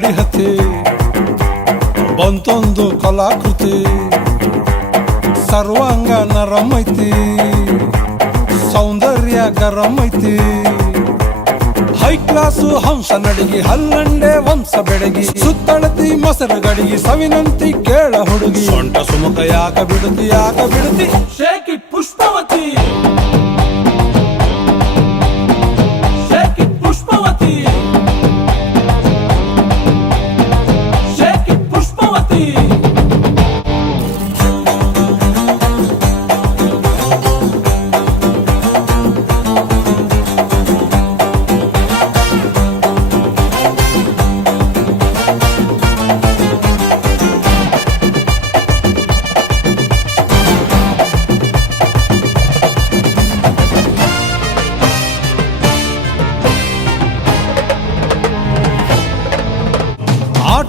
ಗಾಡಿ ಹತ್ತಿ ಬಂತೊಂದು ಕಲಾಕೃತಿ ಸರ್ವಾಂಗ ನರಂ ಐತಿ ಸೌಂದರ್ಯ ಗರಂ ಐತಿ ಹೈ ಕ್ಲಾಸು ಹಂಸ ನಡಿಗೆ ಹಲ್ಲಂಡೆ ವಂಶ ಬೆಡಗಿ ಸುತ್ತಳತಿ ಮೊಸರು ಗಡಿಗೆ ಸವಿನಂತಿ ಕೇಳ ಹುಡುಗಿ ಸೊಂಟ ಸುಮುಖ ಯಾಕ ಬಿಡುತ್ತಿ ಶೇಕಿ ಪುಷ್ಪವತಿ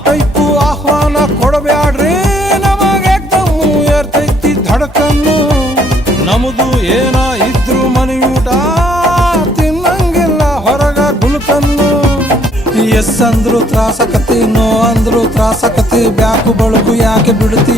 ಟೈಪು ಆಹ್ವಾನ ಕೊಡಬ್ಯಾಡ್ರಿ ನಮಗೆ ದಮ್ಮು ಏರ್ತೈತಿ ಧಡಕನ್ನು ನಮ್ದು ಏನ ಇದ್ರು ಮನೆಯೂಟ ತಿನ್ನಂಗಿಲ್ಲ ಹೊರಗ ಗುಲ್ಕನ್ನು ಎಸ್ ಅಂದ್ರು ತ್ರಾಸಕತಿ ನೋ ಅಂದ್ರು ತ್ರಾಸಕತಿ ಬ್ಯಾಕು ಬಳಕು ಯಾಕೆ ಬಿಡುತ್ತಿ